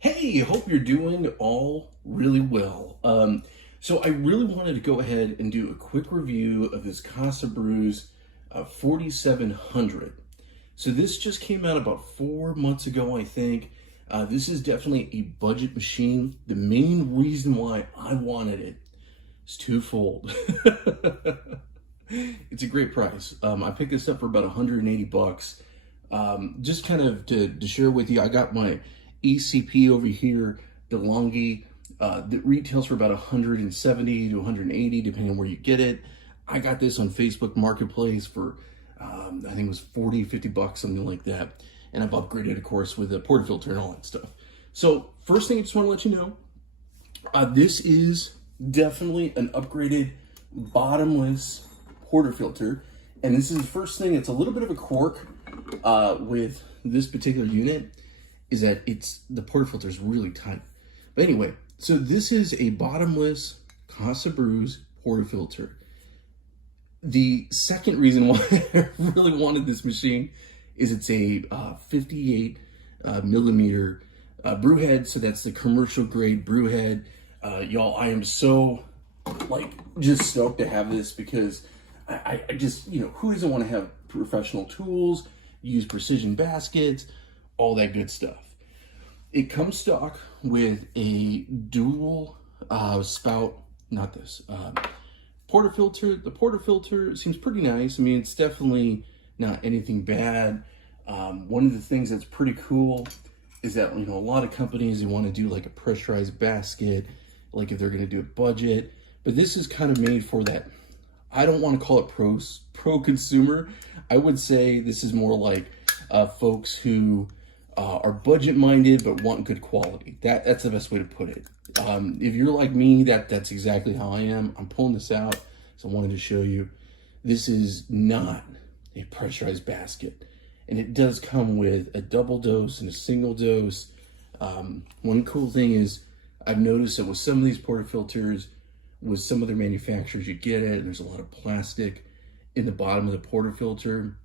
Hey, hope you're doing all really well. So I really wanted to go ahead and do a quick review of this CASABREWS 4700. So this just came out about 4 months ago, I think. This is definitely a budget machine. The main reason why I wanted it is twofold. It's a great price. I picked this up for about 180 bucks. Just kind of to share with you, I got my ECP over here, DeLonghi, that retails for about 170 to 180 depending on where you get it. I got this on Facebook Marketplace for I think it was 40, 50 bucks, something like that. And I've upgraded, of course, with a portafilter and all that stuff. So first thing I just want to let you know, this is definitely an upgraded bottomless portafilter. And this is the first thing. It's a little bit of a quirk with this particular unit, is that the portafilter is really tight. But anyway, so this is a bottomless CASABREWS portafilter. The second reason why I really wanted this machine is it's a 58 millimeter brew head. So that's the commercial grade brew head. Y'all, I am so just stoked to have this because I just, who doesn't want to have professional tools, use precision baskets, all that good stuff. It comes stock with a dual spout, not this, portafilter. The portafilter seems pretty nice. I mean, it's definitely not anything bad. One of the things that's pretty cool is that, a lot of companies, they want to do like a pressurized basket, like if they're going to do a budget, but this is kind of made for that. I don't want to call it pro consumer. I would say this is more like folks who are budget minded but want good quality. That's the best way to put it. If you're like me, that's exactly how I am. I'm pulling this out, so I wanted to show you. This is not a pressurized basket, and it does come with a double dose and a single dose. One cool thing is I've noticed that with some of these portafilters, with some other manufacturers, you get it, there's a lot of plastic in the bottom of the portafilter.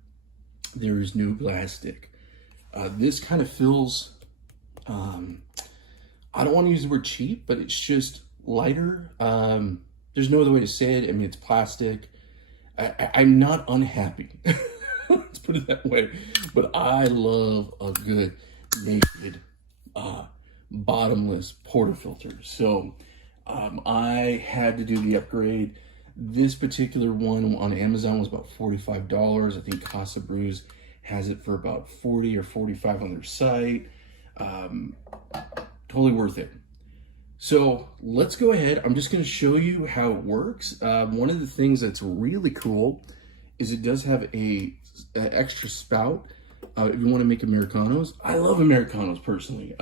There is no plastic. This kind of feels, I don't want to use the word cheap, but it's just lighter. There's no other way to say it. I mean, it's plastic. I'm not unhappy. Let's put it that way. But I love a good naked bottomless portafilter. So I had to do the upgrade. This particular one on Amazon was about $45. I think CASABREWS has it for about 40 or 45 on their site. Totally worth it. So let's go ahead. I'm just going to show you how it works. One of the things that's really cool is it does have a extra spout if you want to make Americanos. I love Americanos personally.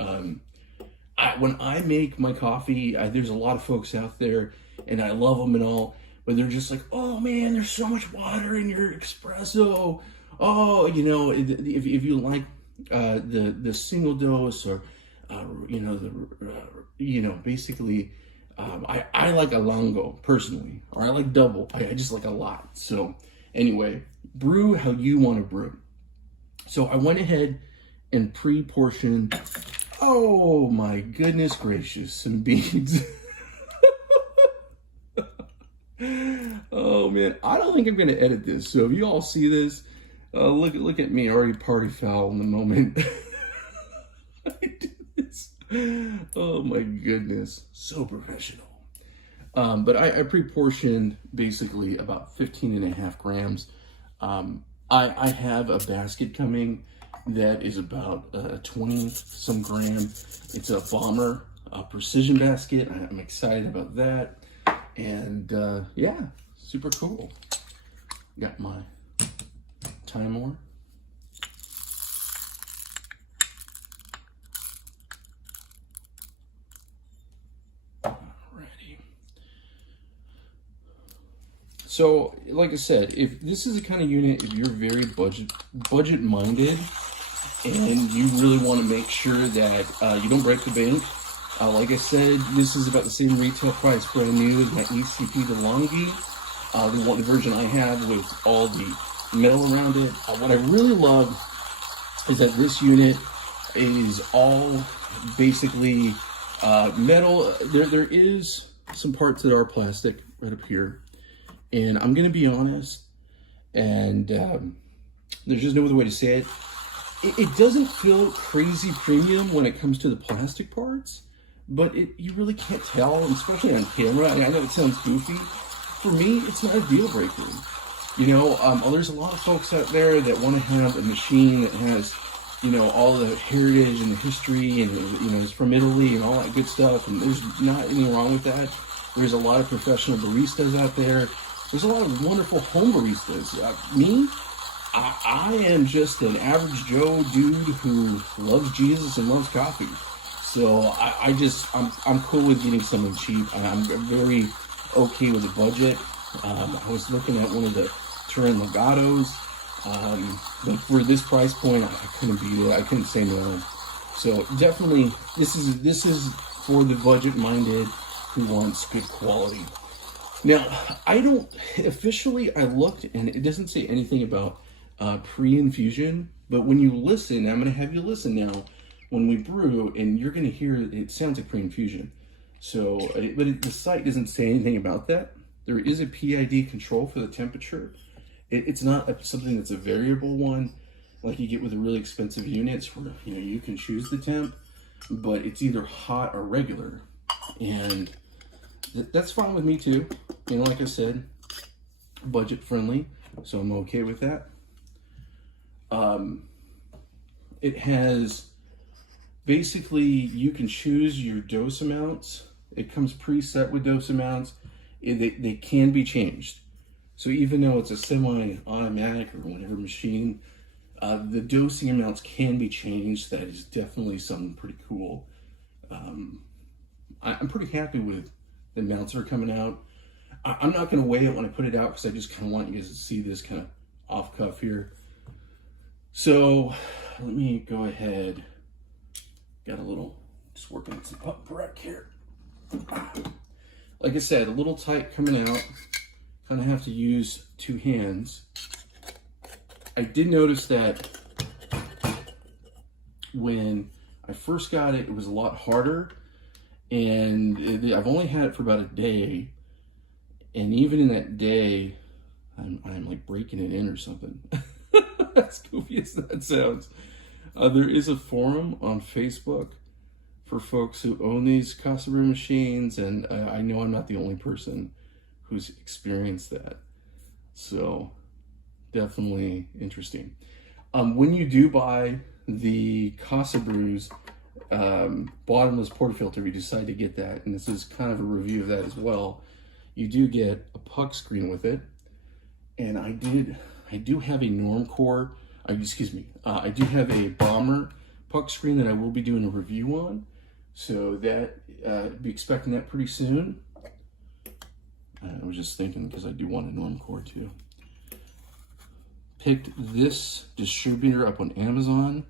When I make my coffee, there's a lot of folks out there, and I love them and all, but they're just like, oh man, there's so much water in your espresso. Oh, if you like the single dose, or basically, I like a longo personally, or I like double. I just like a lot. So anyway, brew how you want to brew. So I went ahead and pre-portioned. Oh my goodness gracious, some beans. Oh man, I don't think I'm gonna edit this. So if you all see this, look at me, already party foul in the moment. I did this. Oh my goodness, so professional. But I pre-portioned basically about 15.5 grams. I have a basket coming that is about 20 some gram. It's a bomber, precision basket. I'm excited about that. And yeah, super cool. Got my timer. Alrighty. So, like I said, if this is the kind of unit, if you're very budget minded, and you really want to make sure that you don't break the bank, like I said, this is about the same retail price, brand new, as my ECP DeLonghi. The version I have with all the metal around it. What I really love is that this unit is all basically metal. There is some parts that are plastic right up here, and I'm gonna be honest, and there's just no other way to say it. It doesn't feel crazy premium when it comes to the plastic parts, but you really can't tell, especially on camera. I know it sounds goofy. For me, it's not a deal breaker. You know, there's a lot of folks out there that want to have a machine that has, you know, all the heritage and the history and, you know, it's from Italy and all that good stuff. And there's not anything wrong with that. There's a lot of professional baristas out there. There's a lot of wonderful home baristas. Me, I am just an average Joe dude who loves Jesus and loves coffee. So I'm cool with getting something cheap. I'm very okay with the budget. I was looking at one of the Turin Legatos, but for this price point, I couldn't beat it. I couldn't say no. So definitely, this is for the budget-minded who wants good quality. Now, I looked and it doesn't say anything about pre-infusion, but when you listen, I'm going to have you listen now when we brew, and you're going to hear it sounds like pre-infusion. So, but the site doesn't say anything about that. There is a PID control for the temperature. It's not something that's a variable one like you get with the really expensive units where, you know, you can choose the temp, but it's either hot or regular. And that's fine with me too. You know, like I said, budget friendly, so I'm okay with that. It has basically, you can choose your dose amounts. It comes preset with dose amounts. They can be changed. So even though it's a semi-automatic or whatever machine, the dosing amounts can be changed. That is definitely something pretty cool. I'm pretty happy with the amounts that are coming out. I'm not going to weigh it when I put it out because I just kind of want you guys to see this kind of off cuff here. So let me go ahead. Got a little, just working on some pump rack here. Like I said, a little tight coming out. Kind of have to use two hands. I did notice that when I first got it, it was a lot harder. And I've only had it for about a day. And even in that day, I'm like breaking it in or something. As goofy as that sounds. There is a forum on Facebook for folks who own these CASABREWS machines, and I know I'm not the only person who's experienced that. So definitely interesting. When you do buy the CASABREWS Bottomless Portafilter, if you decide to get that, and this is kind of a review of that as well, you do get a puck screen with it. And I do have a Normcore, I do have a Bomber puck screen that I will be doing a review on. So that, be expecting that pretty soon. I was just thinking because I do want a Normcore too. Picked this distributor up on Amazon.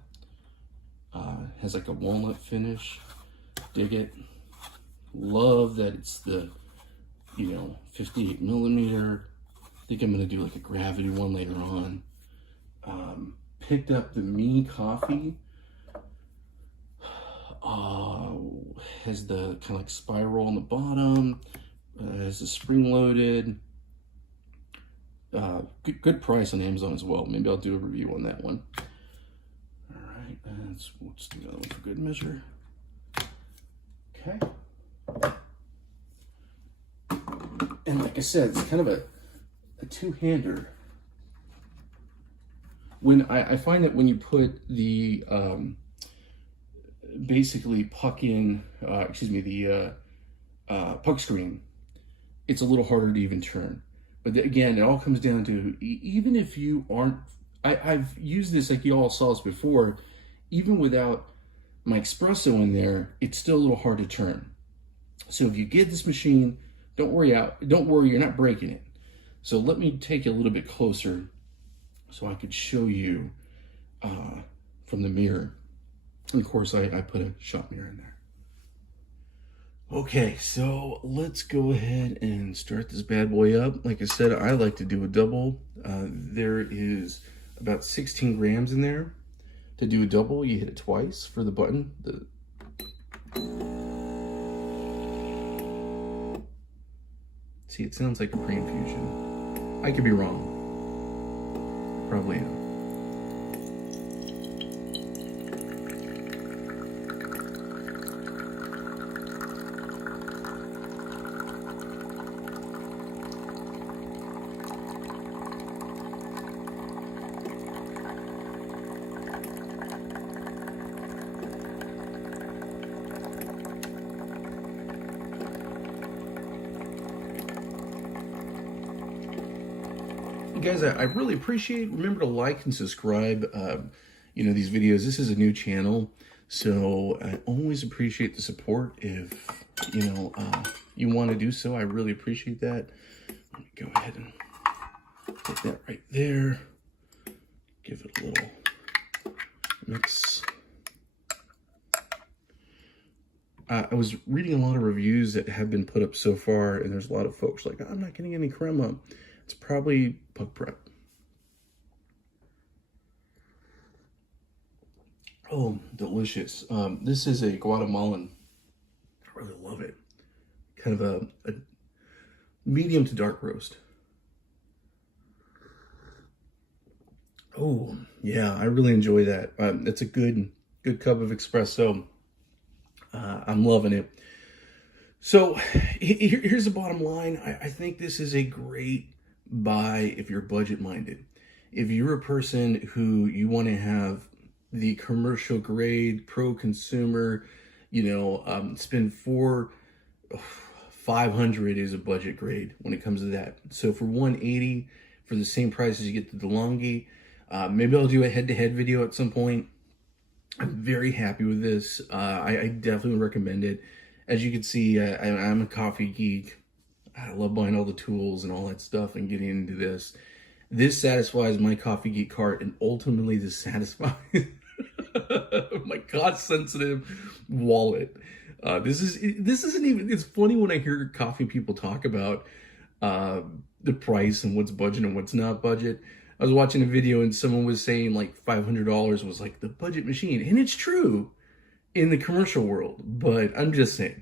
Has like a walnut finish. Dig it. Love that it's the, 58mm. I think I'm gonna do like a gravity one later on. Picked up the mini coffee. Has the kind of like spiral on the bottom. Has the spring loaded. Good price on Amazon as well. Maybe I'll do a review on that one. All right, we'll just do that one for good measure. Okay. And like I said, it's kind of a two-hander. When I find that when you put the basically puck in, the puck screen, it's a little harder to even turn. But again, it all comes down to, even if you aren't, I've used this, like you all saw this before, even without my espresso in there, it's still a little hard to turn. So if you get this machine, don't worry, you're not breaking it. So let me take you a little bit closer so I could show you from the mirror. And of course, I put a shot mirror in there. Okay, so let's go ahead and start this bad boy up. Like I said, I like to do a double. There is about 16 grams in there. To do a double, you hit it twice for the button. See, it sounds like a pre-infusion. I could be wrong. Probably am. Guys, I really appreciate, remember to like and subscribe, you know, these videos. This is a new channel, so I always appreciate the support. If, you know, you want to do so, I really appreciate that. Let me go ahead and put that right there. Give it a little mix. I was reading a lot of reviews that have been put up so far, and there's a lot of folks like, I'm not getting any crema. It's probably pug prep. Oh, delicious. This is a Guatemalan. I really love it. Kind of a medium to dark roast. Oh, yeah, I really enjoy that. It's a good cup of espresso. I'm loving it. So here's the bottom line. I think this is a great buy if you're budget minded. If you're a person who you want to have the commercial grade, pro consumer, you know, spend $500 is a budget grade when it comes to that. So for $180 for the same price as you get the DeLonghi, maybe I'll do a head-to-head video at some point. I'm very happy with this. I definitely recommend it. As you can see, I'm a coffee geek. I love buying all the tools and all that stuff and getting into this. This satisfies my coffee geek cart, and ultimately this satisfies my cost-sensitive wallet. This isn't even. It's funny when I hear coffee people talk about the price and what's budget and what's not budget. I was watching a video and someone was saying like $500 was like the budget machine, and it's true in the commercial world. But I'm just saying,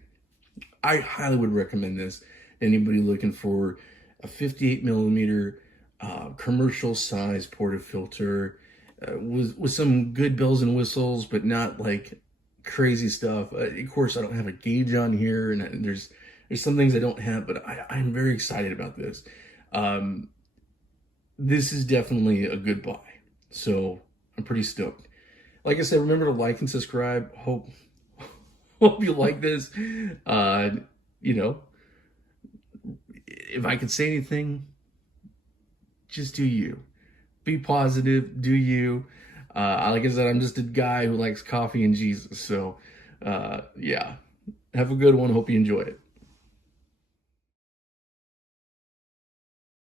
I highly would recommend this. Anybody looking for a 58mm commercial size portafilter with some good bells and whistles, but not like crazy stuff. Of course, I don't have a gauge on here, and there's some things I don't have, but I'm very excited about this. This is definitely a good buy, so I'm pretty stoked. Like I said, remember to like and subscribe. Hope you like this. You know, if I could say anything, just do you. Be positive, do you. Like I said, I'm just a guy who likes coffee and Jesus. So, yeah. Have a good one. Hope you enjoy it.